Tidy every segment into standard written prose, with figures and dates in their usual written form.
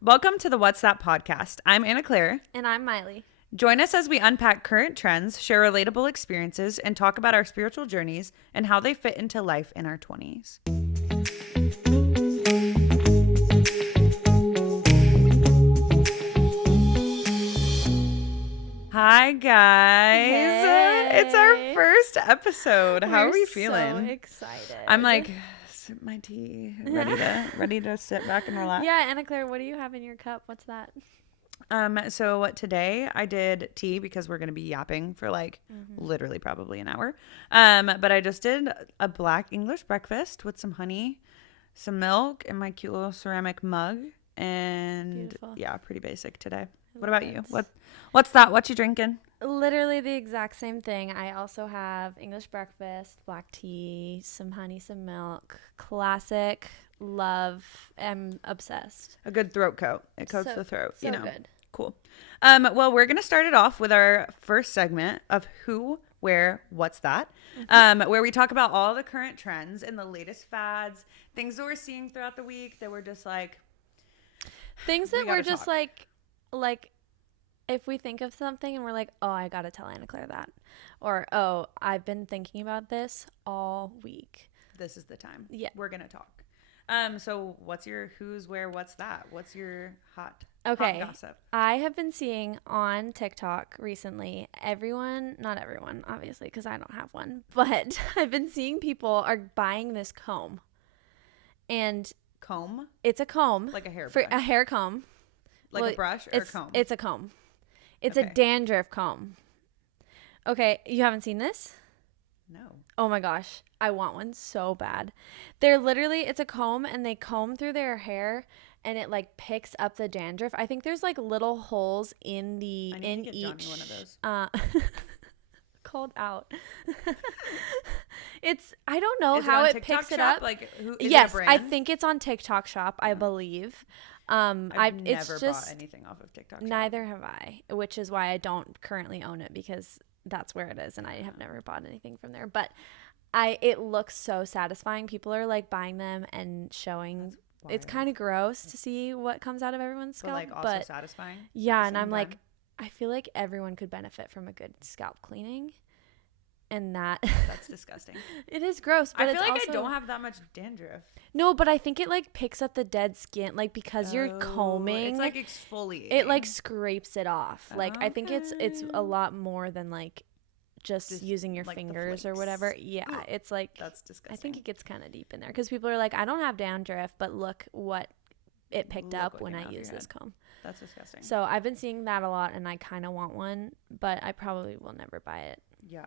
Welcome to the What's That podcast. I'm Anna Claire. And I'm Miley. Join us as we unpack current trends, share relatable experiences, and talk about our spiritual journeys and how they fit into life in our 20s. Hi, guys. Hey. It's our first episode. How are we feeling? So excited. I'm like, sip my tea, ready to sit back and relax. Yeah, Anna Claire, what do you have in your cup? What's that? So today I did tea because we're going to be yapping for literally probably an hour. But I just did a black English breakfast with some honey, some milk, and my cute little ceramic mug. And Beautiful. Yeah, pretty basic today. What about you? What's that? What you drinking? Literally the exact same thing. I also have English breakfast, black tea, some honey, some milk. Classic. Love. I'm obsessed. A good throat coat. It coats the throat. So good. Cool. Well, we're going to start it off with our first segment of Who, Where, What's That, where we talk about all the current trends and the latest fads, things that we're seeing throughout the week that we're just like... Things that we're just like, if we think of something and we're like, oh, I got to tell Anna Claire that. Or, oh, I've been thinking about this all week. This is the time. Yeah. We're going to talk. So what's your who's, where, what's that? What's your hot gossip? I have been seeing on TikTok recently, not everyone, obviously, because I don't have one, but I've been seeing people are buying this comb. And comb? It's a comb. Like a hair for brush? a hair comb. Like a brush or a comb? It's a comb. It's a dandruff comb. Okay, you haven't seen this? No. Oh my gosh, I want one so bad. It's a comb and they comb through their hair and it like picks up the dandruff. I think there's like little holes in Johnny one of those. Called out. I don't know is how it picks it Shop? up. Like yes, it a brand? I think it's on TikTok Shop, I believe. I've never bought anything off of TikTok Shop. Neither have I, which is why I don't currently own it because that's where it is and I have never bought anything from there. But it looks so satisfying. People are like buying them and showing. It's kind of gross to see what comes out of everyone's scalp, but also satisfying. Yeah, and I'm like, I feel like everyone could benefit from a good scalp cleaning. And that's disgusting. It is gross, but I feel like I don't have that much dandruff. No, but I think it like picks up the dead skin, like because you're combing. It's like exfoliating. It like scrapes it off. Like I think it's a lot more than like just using your fingers or whatever. Yeah, it's like that's disgusting. I think it gets kind of deep in there because people are like, I don't have dandruff, but look what it picked up when I use this comb. That's disgusting. So I've been seeing that a lot, and I kind of want one, but I probably will never buy it. Yeah,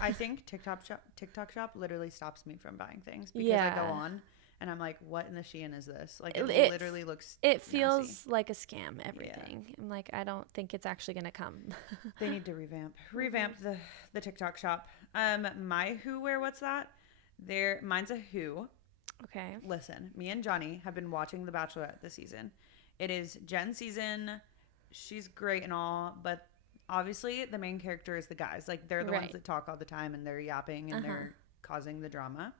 I think TikTok Shop literally stops me from buying things because I go on and I'm like, what in the Shein is this? Like it literally looks It feels nasty. Like a scam, everything. Yeah. I'm like, I don't think it's actually going to come. They need to revamp the TikTok Shop. My who, where, what's that? Mine's a who. Okay. Listen, me and Johnny have been watching The Bachelorette this season. It is Jen's season. She's great and all, but obviously the main character is the guys. Like they're the ones that talk all the time and they're yapping and they're causing the drama.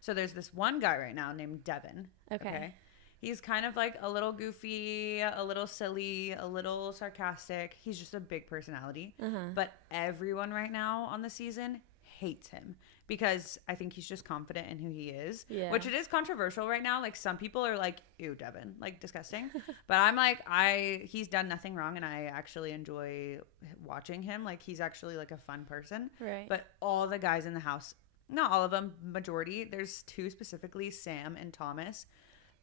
So there's this one guy right now named Devin. Okay. He's kind of like a little goofy, a little silly, a little sarcastic. He's just a big personality. But everyone right now on the season hates him because I think he's just confident in who he is, which it is controversial right now. Like some people are like, ew, Devin, like disgusting. But I'm like, he's done nothing wrong and I actually enjoy watching him. Like he's actually like a fun person. Right. But all the guys in the house, not all of them, majority, there's two specifically, Sam and Thomas.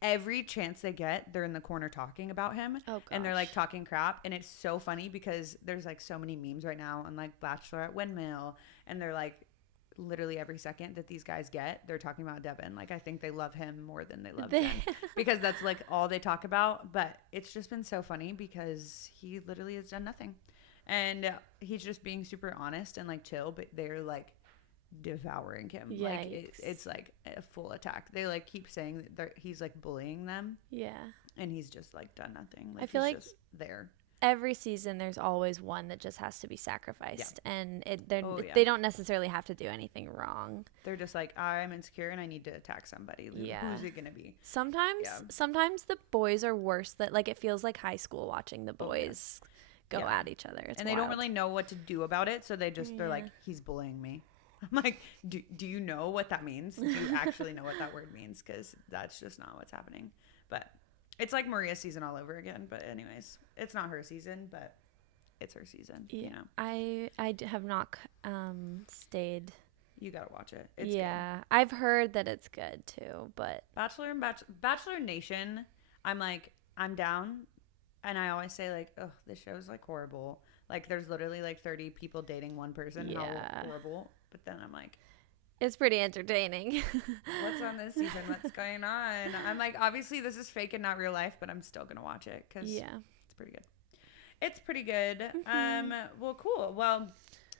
Every chance they get, they're in the corner talking about him. Oh, gosh. And they're like talking crap. And it's so funny because there's like so many memes right now on like Bachelorette Windmill. And they're like, literally every second that these guys get, they're talking about Devin. Like I think they love him more than they love Jen because that's like all they talk about. But it's just been so funny because he literally has done nothing. And he's just being super honest and like chill, but they're like devouring him. Yikes. Like it's like a full attack. They like keep saying that he's like bullying them. Yeah. And he's just like done nothing. Like, I feel he's like just there. every season there's always one that just has to be sacrificed, and They don't necessarily have to do anything wrong. They're just like, I'm insecure and I need to attack somebody. Who's it gonna be? Sometimes the boys are worse. That like it feels like high school watching the boys go at each other. It's and they don't really know what to do about it, so they're like, he's bullying me. I'm like, do you know what that means? Do you actually know what that word means? Because that's just not what's happening. But it's like Maria's season all over again. But anyways, it's not her season, but it's her season. Yeah. You know, I have not stayed. You gotta watch it. It's good. I've heard that it's good too. But Bachelor Nation, I'm down, and I always say like, oh, this show's like horrible. Like there's literally like 30 people dating one person. Yeah. How horrible. But then I'm like, it's pretty entertaining. What's on this season? What's going on? I'm like, obviously this is fake and not real life, but I'm still gonna watch it because it's pretty good. It's pretty good. Mm-hmm. Well, cool. Well,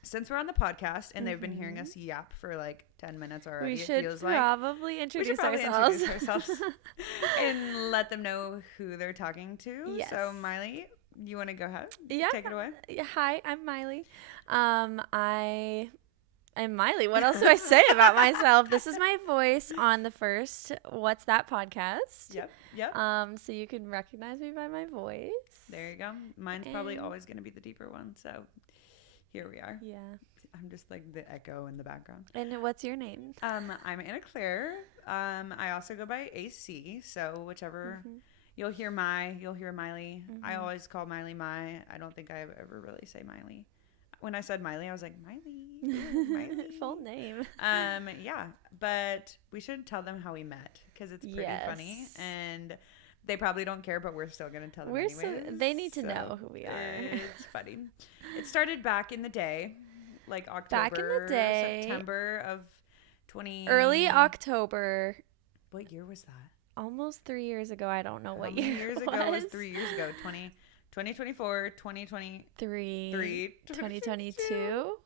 since we're on the podcast and they've been hearing us yap for like 10 minutes already, we should probably introduce ourselves and let them know who they're talking to. Yes. So, Miley, you want to go ahead? Yeah. Take it away. Hi, I'm Miley. I'm Miley. What else do I say about myself? This is my voice on the first What's That podcast. Yep. So you can recognize me by my voice. There you go. Mine's probably always going to be the deeper one. So here we are. Yeah. I'm just like the echo in the background. And what's your name? I'm Anna Claire. I also go by AC. So whichever you'll hear Miley. Mm-hmm. I always call Miley Mai. I don't think I ever really say Miley. When I said Miley, I was like, Miley. Miley. Full name. Yeah, but we should tell them how we met because it's pretty funny, and they probably don't care, but we're still gonna tell them anyways. They need to know who we are. It's funny. It started back in the day, like September of 20. Early October. What year was that? Almost 3 years ago. I don't know what year. How many years ago was 3 years ago? 2024, 2023, 2022.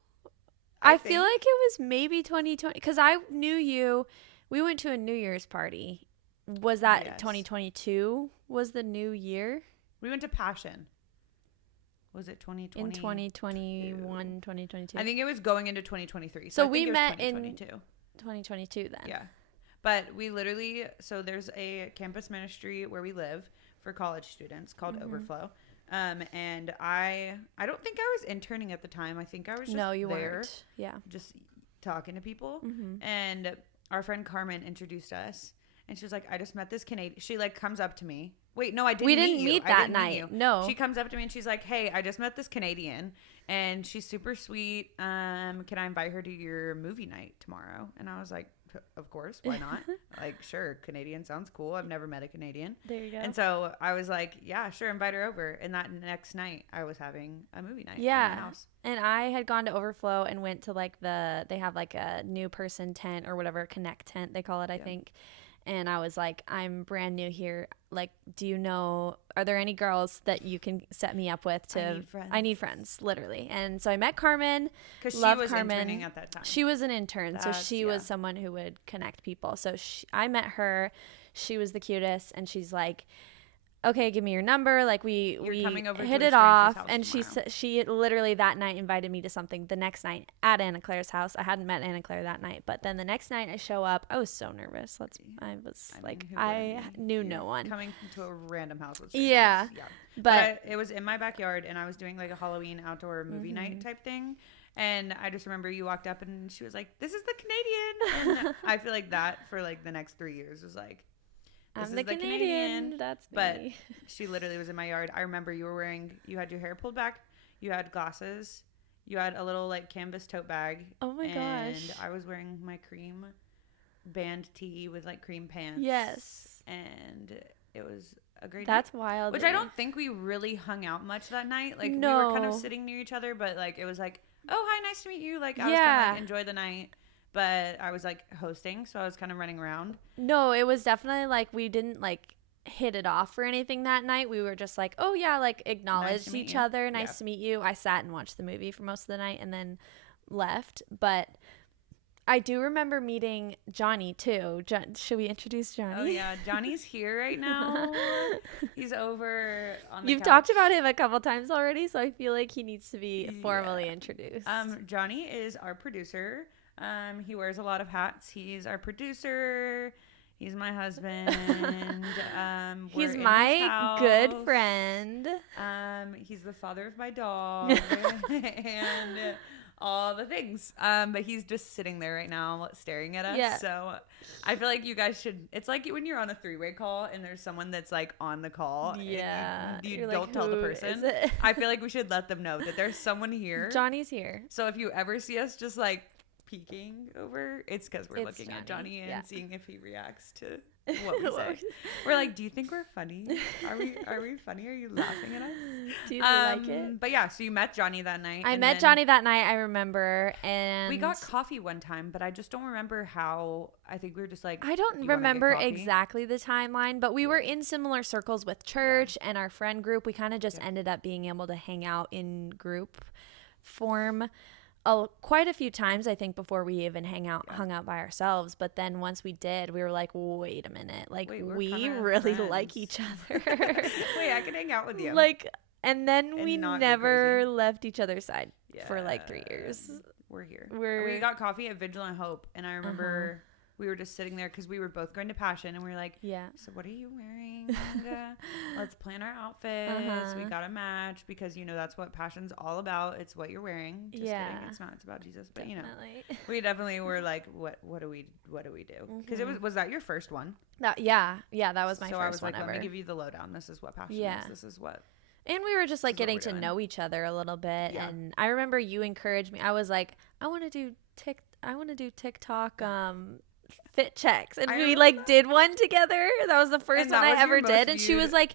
I feel like it was maybe 2020 because I knew you. We went to a New Year's party. Was that 2022? Was the new year? We went to Passion. Was it 2020? In 2021, 2022. I think it was going into 2023. So we met in 2022 then. Yeah. But we literally, so there's a campus ministry where we live for college students called Overflow. And I don't think I was interning at the time. I think I was just weren't. Yeah. Just talking to people. Mm-hmm. And our friend Carmen introduced us. And she was like, I just met this Canadian. She like comes up to me. Wait, no, I didn't meet you. We didn't meet that night. No. She comes up to me and she's like, hey, I just met this Canadian. And she's super sweet. Can I invite her to your movie night tomorrow? And I was like, of course, why not? Like, sure, Canadian sounds cool. I've never met a Canadian. There you go. And so I was like, yeah, sure, invite her over. And that next night, I was having a movie night in my house. And I had gone to Overflow and went to like they have like a new person tent or whatever, Connect tent they call it, I think. And I was like, I'm brand new here. Like, are there any girls that you can set me up with I need friends, literally. And so I met Carmen. Because she was interning at that time. She was an intern. So she was someone who would connect people. So I met her. She was the cutest. And she's like, okay, give me your number. Like we hit it off. And she literally that night invited me to something the next night at Anna Claire's house. I hadn't met Anna Claire that night, but then the next night I show up. I was so nervous. I knew no one. Coming to a random house with strangers. Yeah. But it was in my backyard and I was doing like a Halloween outdoor movie night type thing. And I just remember you walked up and she was like, this is the Canadian. And I feel like that for like the next 3 years was like, I'm the Canadian. That's me. But she literally was in my yard. I remember you had your hair pulled back. You had glasses. You had a little like canvas tote bag. Oh my gosh. And I was wearing my cream band tee with like cream pants. Yes. And it was a great That's night. Wild. Which I don't think we really hung out much that night. Like we were kind of sitting near each other, but like it was like, oh, hi, nice to meet you. Like I was kind of like enjoy the night. But I was like hosting, so I was kind of running around. No, it was definitely like we didn't like hit it off or anything that night. We were just like, oh yeah, like acknowledged each other. Nice to meet you. I sat and watched the movie for most of the night and then left. But I do remember meeting Johnny too. Should we introduce Johnny? Oh yeah, Johnny's here right now. He's over on the You've couch. talked about him a couple times already, so I feel like he needs to be formally introduced. Johnny is our producer. He wears a lot of hats. He's our producer. He's my husband. He's my good friend. He's the father of my dog. And all the things. But he's just sitting there right now staring at us. Yeah. So I feel like you guys should, it's like when you're on a three-way call and there's someone that's like on the call. Yeah. You don't like, tell the person. I feel like we should let them know that there's someone here. Johnny's here. So if you ever see us just like peeking over, it's because we're looking at Johnny and seeing if he reacts to what we say. We're like, do you think we're funny? Are we funny? Are you laughing at us? Do you like it? But yeah, so you met Johnny that night. I met Johnny that night, I remember, and we got coffee one time, but I just don't remember how. I think we were just like, I don't remember exactly the timeline, but we were in similar circles with church and our friend group. We kind of just ended up being able to hang out in group form quite a few times, I think, before we even hung out by ourselves. But then once we did, we were like, wait a minute, like we really friends. Like each other. Wait, I can hang out with you. Like, and then we never left each other's side for like 3 years. We're here. We got coffee at Vigilant Hope, and I remember we were just sitting there because we were both going to Passion, and we were like, so what are you wearing? Let's plan our outfits. We got to match because, that's what Passion's all about. It's what you're wearing. Just kidding. It's not. It's about Jesus. But, we definitely were like, what do we do? Because was that your first one? That was my first one ever. So I was like, let me give you the lowdown. This is what Passion is. This is what. And we were just like getting to know each other a little bit. Yeah. And I remember you encouraged me. I was like, I want to do TikTok fit checks, and we like did one together. That was the first one I ever did, and she was like,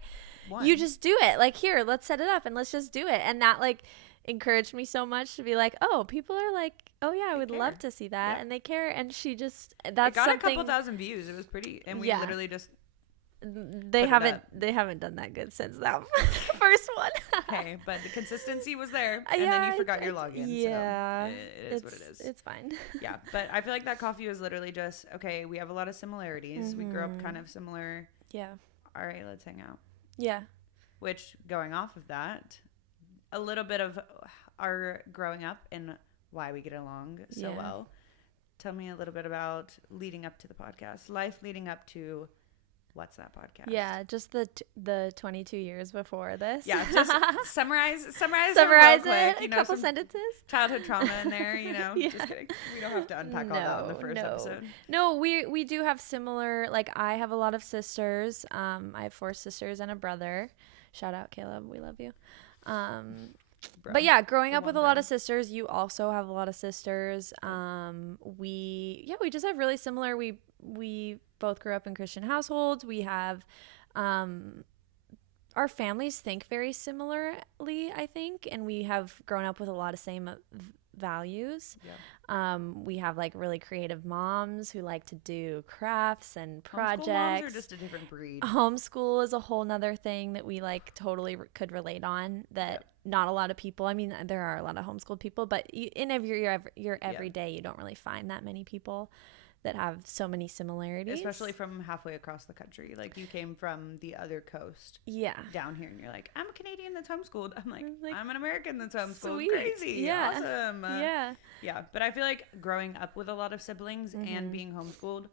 you just do it, like, here, let's set it up and let's just do it. And that like encouraged me so much to be like, oh, people are like, oh yeah, I would love to see that. And they care. And she just, that's it got a couple thousand views. It was pretty, and we literally just they haven't done that good since that first one. Okay, but the consistency was there, and then you forgot your login. Yeah, so it is what it is. It's fine. Yeah, but I feel like that coffee was literally just, okay, we have a lot of similarities. We grew up kind of similar. Yeah. All right, let's hang out. Yeah. Which, going off of that, a little bit of our growing up and why we get along so well. Tell me a little bit about leading up to the podcast, life leading up to. What's that podcast? Yeah, just the 22 years before this. Yeah, just summarize it quick, a couple sentences. Childhood trauma in there, Just kidding. We don't have to unpack all that in the first episode. No, we do have similar, like, I have a lot of sisters. I have 4 sisters and a brother. Shout out, Caleb. We love you. But yeah, growing up with a lot of sisters, you also have a lot of sisters. We just have really similar, we both grew up in Christian households. We have, our families think very similarly, I think, and we have grown up with a lot of same values. Yeah. We have like really creative moms who like to do crafts and projects. Homeschool moms are just a different breed. Homeschool is a whole nother thing that we like totally could relate on that not a lot of people, I mean, there are a lot of homeschooled people, but in your everyday, you don't really find that many people that have so many similarities. Especially from halfway across the country. Like, you came from the other coast. Yeah. Down here, and you're like, I'm a Canadian that's homeschooled. I'm like I'm an American that's homeschooled. Sweet. Crazy. Yeah. Awesome. Yeah. But I feel like growing up with a lot of siblings and being homeschooled,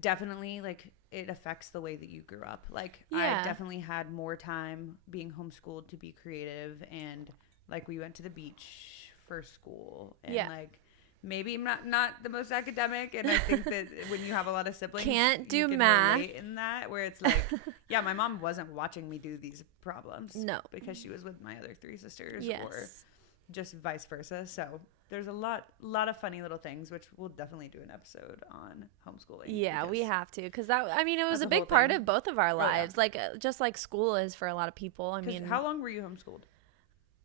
definitely, like, it affects the way that you grew up. Like, I definitely had more time being homeschooled to be creative, and, like, we went to the beach for school. And, like, maybe I'm not the most academic, and I think that when you have a lot of siblings, can't do you can math relate in that, where it's like, my mom wasn't watching me do these problems, because she was with my other 3 sisters, or just vice versa. So there's a lot of funny little things, which we'll definitely do an episode on homeschooling. Yeah, we have to, because it was a big part of both of our lives, like just like school is for a lot of people. I mean, how long were you homeschooled?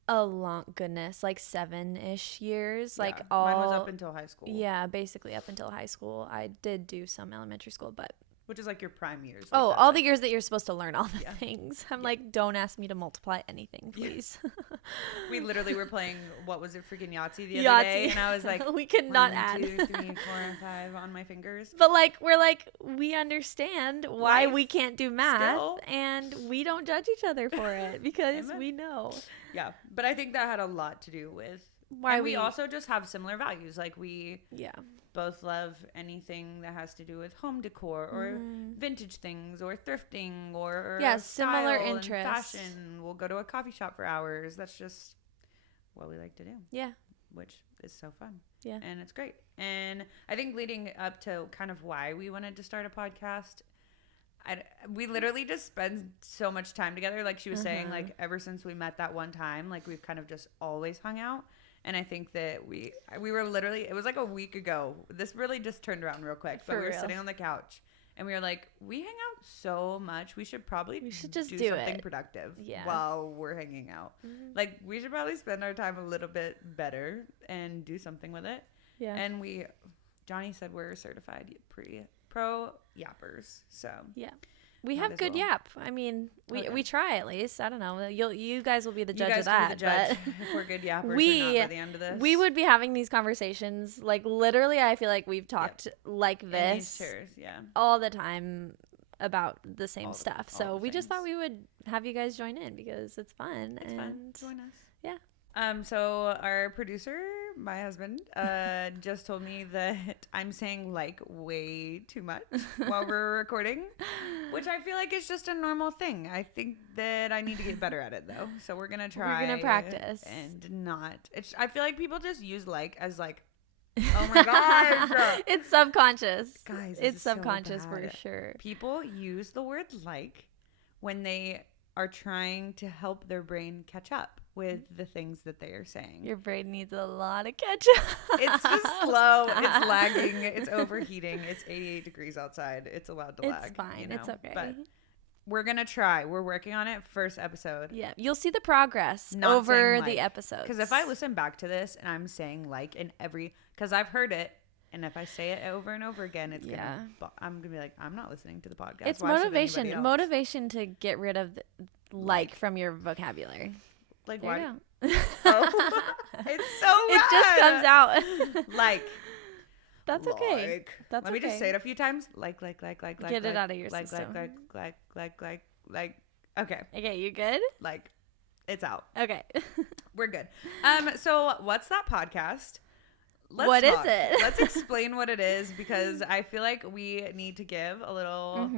A long goodness, like 7-ish years. Yeah, mine was up until high school. Yeah, basically up until high school. I did do some elementary school, but which is like your prime years. Oh, like, all the years that you're supposed to learn all the Yeah. things. I'm like, don't ask me to multiply anything, please. We literally were playing, what was it, freaking Yahtzee the other day, and I was like, we could not 1, add 2, 3, 4, and 5 on my fingers. But like, we're like, we understand why Life we can't do math, still. and we don't judge each other for it because Amen. we know Yeah, but I think that had a lot to do with why and we also just have similar values. Like we yeah. both love anything that has to do with home decor or vintage things or thrifting or Yeah, similar style and interests. fashion. We'll go to a coffee shop for hours. That's just what we like to do. Yeah. Which is so fun. Yeah. And it's great. And I think leading up to kind of why we wanted to start a podcast, we literally just spend so much time together. Like she was saying, like ever since we met that one time, like we've kind of just always hung out. And I think that we were literally, it was like a week ago. This really just turned around real quick. But we were sitting on the couch and we were like, we hang out so much. We should just do something productive while we're hanging out. Like we should probably spend our time a little bit better and do something with it. Yeah. And Johnny said we're certified pro yappers. So yeah. We have good yap. I mean, we try at least. I don't know. You guys will be the judge of that. Be the judge if we're good yappers or not by the end of this. We would be having these conversations like literally. I feel like we've talked like this all the time about the same stuff. So we just thought we would have you guys join in because it's fun. It's fun. Join us. Yeah. So our producer, my husband, just told me that I'm saying like way too much while we're recording, which I feel like is just a normal thing. I think that I need to get better at it though. So we're going to try. We're going to practice. And not. I feel like people just use like as like, oh my gosh. It's subconscious. Guys, it's subconscious for sure. People use the word like when they are trying to help their brain catch up with the things that they are saying. Your brain needs a lot of catch up. It's just slow. It's lagging. It's overheating. It's 88 degrees outside. It's allowed to lag. It's fine. You know? It's okay. But we're going to try. We're working on it. First episode. Yeah. You'll see the progress over the episodes. Because if I listen back to this and I'm saying like in because I've heard it, and if I say it over and over again, I'm gonna be like, I'm not listening to the podcast. It's motivation to get rid of the like from your vocabulary. Like why? It's so bad. It just comes out. Like. That's okay. That's Let me just say it a few times. Like. Get it out of your system. Like. Okay. Okay, you good? Like, it's out. Okay. We're good. So what's that podcast? What is it? Let's explain what it is because I feel like we need to give a little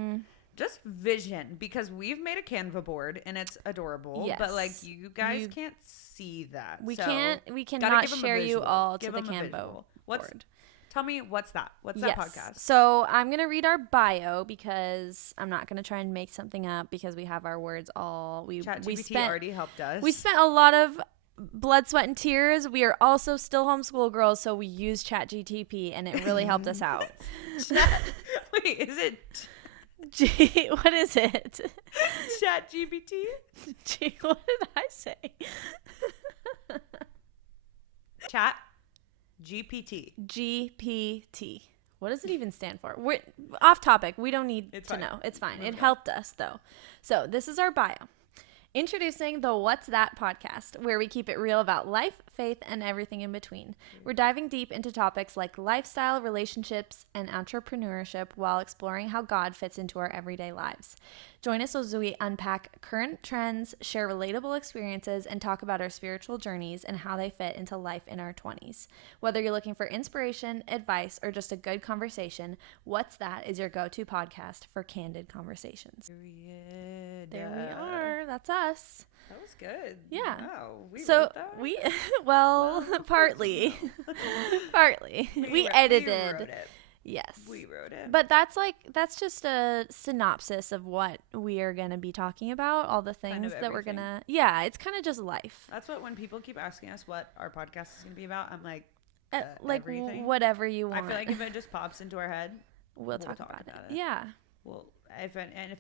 just vision because we've made a Canva board and it's adorable. Yes. But like you guys can't see that. We cannot share you all to the Canva board. Tell me what's that? What's that podcast? So I'm gonna read our bio because I'm not gonna try and make something up because we have our words all ChatGPT already helped us. We spent a lot of blood, sweat, and tears. We are also still homeschool girls, so we use ChatGPT, and it really helped us out. Wait, is it? What is it? ChatGPT? What did I say? Chat GPT. GPT. What does it even stand for? We're off topic. We don't need to know. It's fine. It helped us, though. So this is our bio. Introducing the What's That podcast, where we keep it real about life, faith, and everything in between. We're diving deep into topics like lifestyle, relationships, and entrepreneurship while exploring how God fits into our everyday lives. Join us as we unpack current trends, share relatable experiences, and talk about our spiritual journeys and how they fit into life in our 20s. Whether you're looking for inspiration, advice, or just a good conversation, What's That is your go-to podcast for candid conversations. There we are. That's us. That was good. Yeah. Wow. Wrote that? Partly. Partly. We edited. We wrote it. Yes. We wrote it. But that's just a synopsis of what we are going to be talking about, all the things that we're going to. Yeah, it's kind of just life. That's what when people keep asking us what our podcast is going to be about, I'm like, everything. Whatever you want. I feel like if it just pops into our head, we'll talk about it. Yeah. Well, if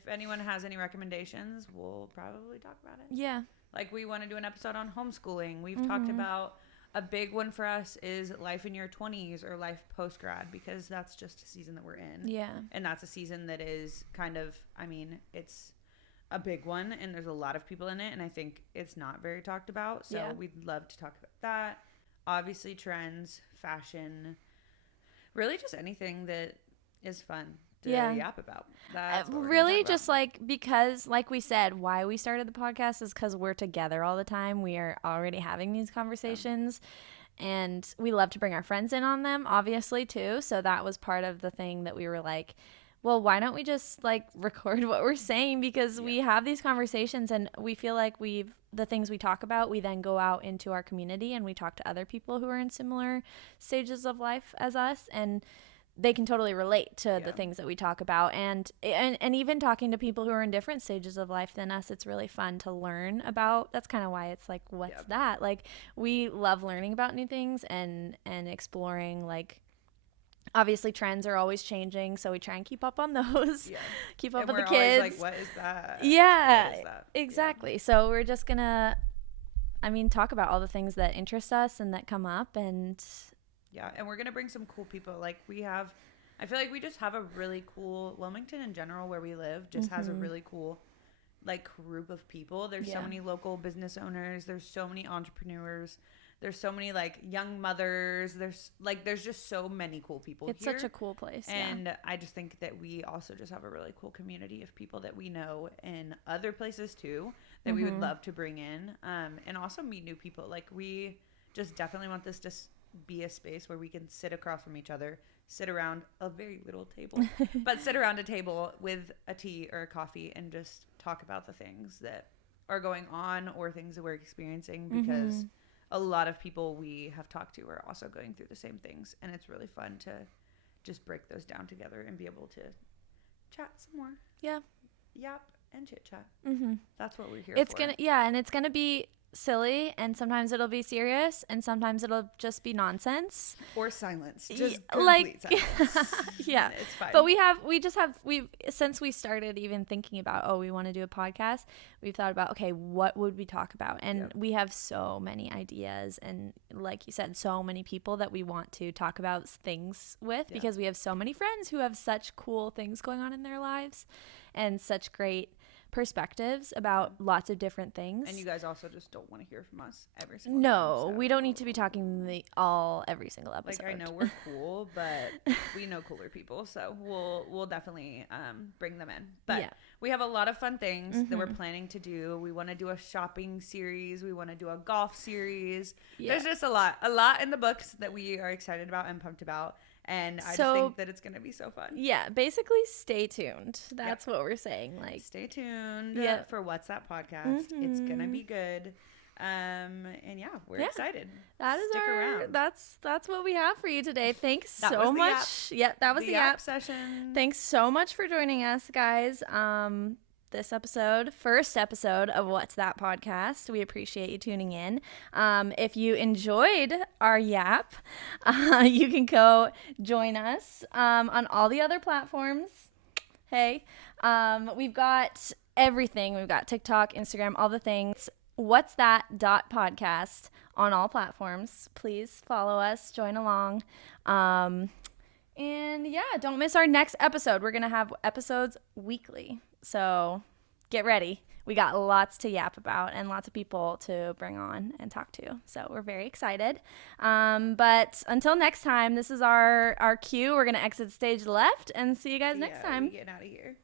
anyone has any recommendations, we'll probably talk about it. Yeah. Like we want to do an episode on homeschooling. We've talked about a big one for us is life in your 20s or life post-grad, because that's just a season that we're in. Yeah. And that's a season that is kind of, I mean, it's a big one and there's a lot of people in it, and I think it's not very talked about. So we'd love to talk about that. Obviously trends, fashion, really just anything that is fun to yap about. That's really just like, because like we said, why we started the podcast is because we're together all the time. We are already having these conversations, and we love to bring our friends in on them, obviously, too. So that was part of the thing that we were like, well, why don't we just like record what we're saying, because we have these conversations and we feel like the things we talk about, we then go out into our community and we talk to other people who are in similar stages of life as us, and they can totally relate to the things that we talk about. And even talking to people who are in different stages of life than us, it's really fun to learn about. That's kind of why it's like, what's that? Like, we love learning about new things and exploring, like, obviously trends are always changing, so we try and keep up on those. Keep up with the kids. Like, what is that? Yeah, what is that? Exactly. So we're just gonna, talk about all the things that interest us and that come up. And and we're gonna bring some cool people. Like, I feel like we just have a really cool, Wilmington in general, where we live, just has a really cool, like, group of people. There's so many local business owners. There's so many entrepreneurs. There's so many, like, young mothers. There's just so many cool people here. It's such a cool place. And I just think that we also just have a really cool community of people that we know in other places too, that we would love to bring in, and also meet new people. Like, we just definitely want this to be a space where we can sit across from each other, sit around a very little table, but sit around a table with a tea or a coffee and just talk about the things that are going on or things that we're experiencing, because a lot of people we have talked to are also going through the same things, and it's really fun to just break those down together and be able to chat some more. Yap and chit chat. That's what we're here for. And it's gonna be silly, and sometimes it'll be serious, and sometimes it'll just be nonsense or silence, just complete silence. It's fine. But we've since we started even thinking about, we want to do a podcast, we've thought about, okay, what would we talk about? And we have so many ideas, and like you said, so many people that we want to talk about things with, because we have so many friends who have such cool things going on in their lives and such great perspectives about lots of different things. And you guys also just don't want to hear from us every single time. So we don't need to be talking every single episode. Like, I know we're cool, but we know cooler people, so we'll definitely bring them in. But we have a lot of fun things that we're planning to do. We want to do a shopping series. We want to do a golf series. There's just a lot in the books that we are excited about and pumped about. And I just think that it's going to be so fun. Yeah, basically stay tuned. That's what we're saying. Like, stay tuned for What's That Podcast. It's going to be good. And we're excited. Stick around. That's what we have for you today. Thanks so much. That was the app session. Thanks so much for joining us, guys. This first episode of What's That Podcast. We appreciate you tuning in. If you enjoyed our yap, you can go join us on all the other platforms. Hey, we've got everything. We've got TikTok, Instagram, all the things. What's That .podcast on all platforms. Please follow us, join along. And don't miss our next episode. We're going to have episodes weekly. So get ready. We got lots to yap about and lots of people to bring on and talk to. So we're very excited. But until next time, this is our cue. We're going to exit stage left and see you guys next time. We're getting out of here.